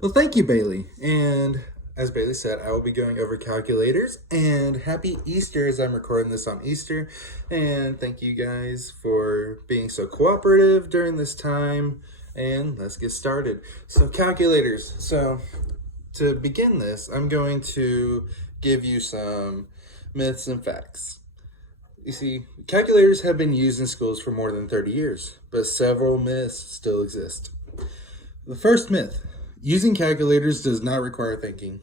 Well, thank you, Bailey. And as Bailey said, I will be going over calculators. And happy Easter as I'm recording this on Easter. And thank you guys for being so cooperative during this time. And let's get started. So, calculators. So, to begin this, I'm going to give you some myths and facts. You see, calculators have been used in schools for more than 30 years, but several myths still exist. The first myth: using calculators does not require thinking.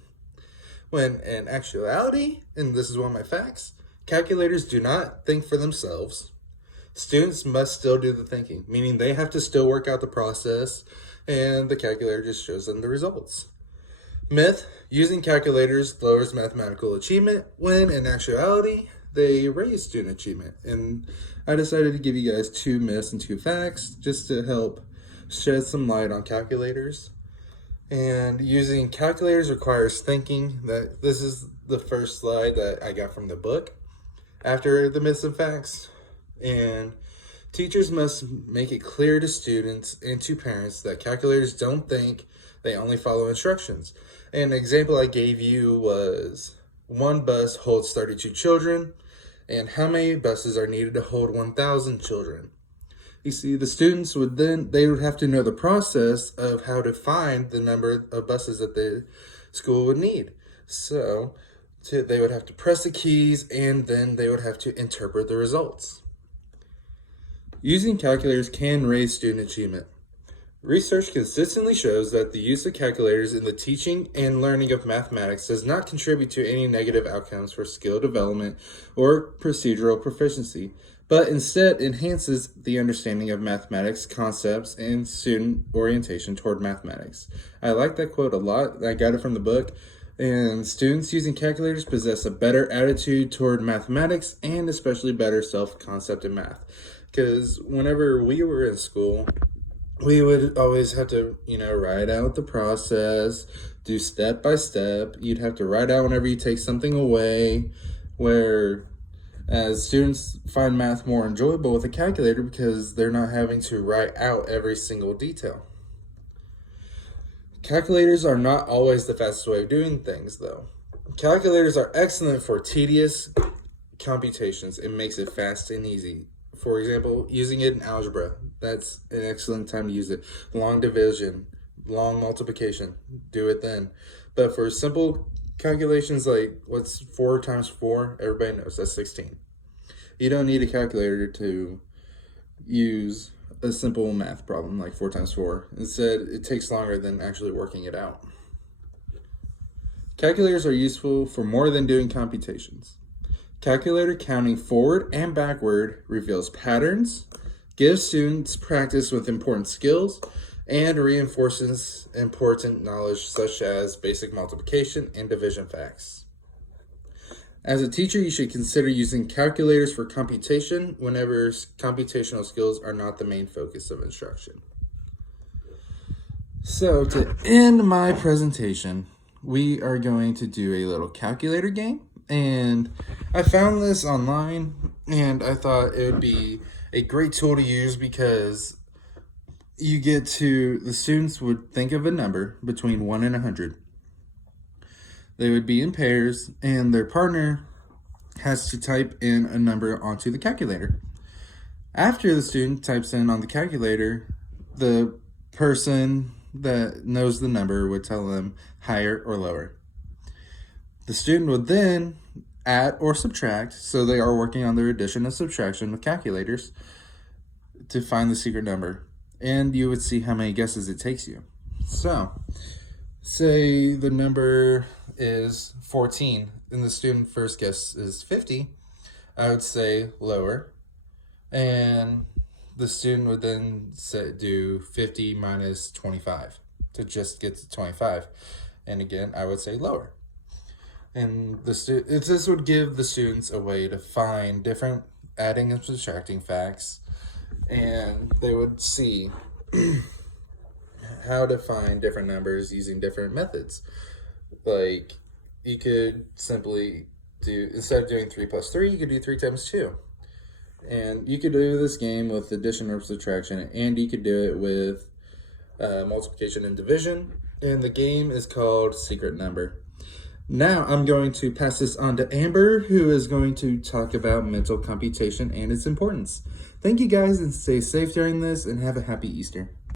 When in actuality, and this is one of my facts, calculators do not think for themselves. Students must still do the thinking, meaning they have to still work out the process, and the calculator just shows them the results. Myth: using calculators lowers mathematical achievement, when in actuality, they raise student achievement. And I decided to give you guys two myths and two facts just to help shed some light on calculators. And using calculators requires thinking. That this is the first slide that I got from the book after the myths and facts. And teachers must make it clear to students and to parents that calculators don't think, they only follow instructions. An example I gave you was one bus holds 32 children, and how many buses are needed to hold 1,000 children? You see, the students would have to know the process of how to find the number of buses that the school would need. So they would have to press the keys, and then they would have to interpret the results. Using calculators can raise student achievement. Research consistently shows that the use of calculators in the teaching and learning of mathematics does not contribute to any negative outcomes for skill development or procedural proficiency, but instead enhances the understanding of mathematics concepts and student orientation toward mathematics. I like that quote a lot. I got it from the book. And students using calculators possess a better attitude toward mathematics and especially better self-concept in math. Because whenever we were in school, we would always have to, write out the process, do step by step. You'd have to write out whenever you take something away, where as students find math more enjoyable with a calculator because they're not having to write out every single detail. Calculators are not always the fastest way of doing things, though. Calculators are excellent for tedious computations. It makes it fast and easy. For example, using it in algebra, that's an excellent time to use it. Long division, long multiplication, do it then. But for simple calculations like what's 4 times 4, everybody knows that's 16. You don't need a calculator to use a simple math problem like 4 times 4. Instead, it takes longer than actually working it out. Calculators are useful for more than doing computations. Calculator counting forward and backward reveals patterns, gives students practice with important skills, and reinforces important knowledge such as basic multiplication and division facts. As a teacher, you should consider using calculators for computation whenever computational skills are not the main focus of instruction. So to end my presentation, we are going to do a little calculator game. And I found this online, and I thought it would be a great tool to use because the students would think of a number between 1 and 100. They would be in pairs, and their partner has to type in a number onto the calculator. After the student types in on the calculator, the person that knows the number would tell them higher or lower. The student would then add or subtract, so they are working on their addition and subtraction with calculators to find the secret number. And you would see how many guesses it takes you. So, say the number is 14, and the student first guess is 50, I would say lower. And the student would then do 50 minus 25 to just get to 25. And again, I would say lower. And this would give the students a way to find different adding and subtracting facts, and they would see how to find different numbers using different methods. Like, you could simply instead of doing 3 plus 3, you could do 3 times 2. And you could do this game with addition or subtraction, and you could do it with multiplication and division. And the game is called Secret Number. Now I'm going to pass this on to Amber, who is going to talk about mental computation and its importance. Thank you guys, and stay safe during this, and have a happy Easter.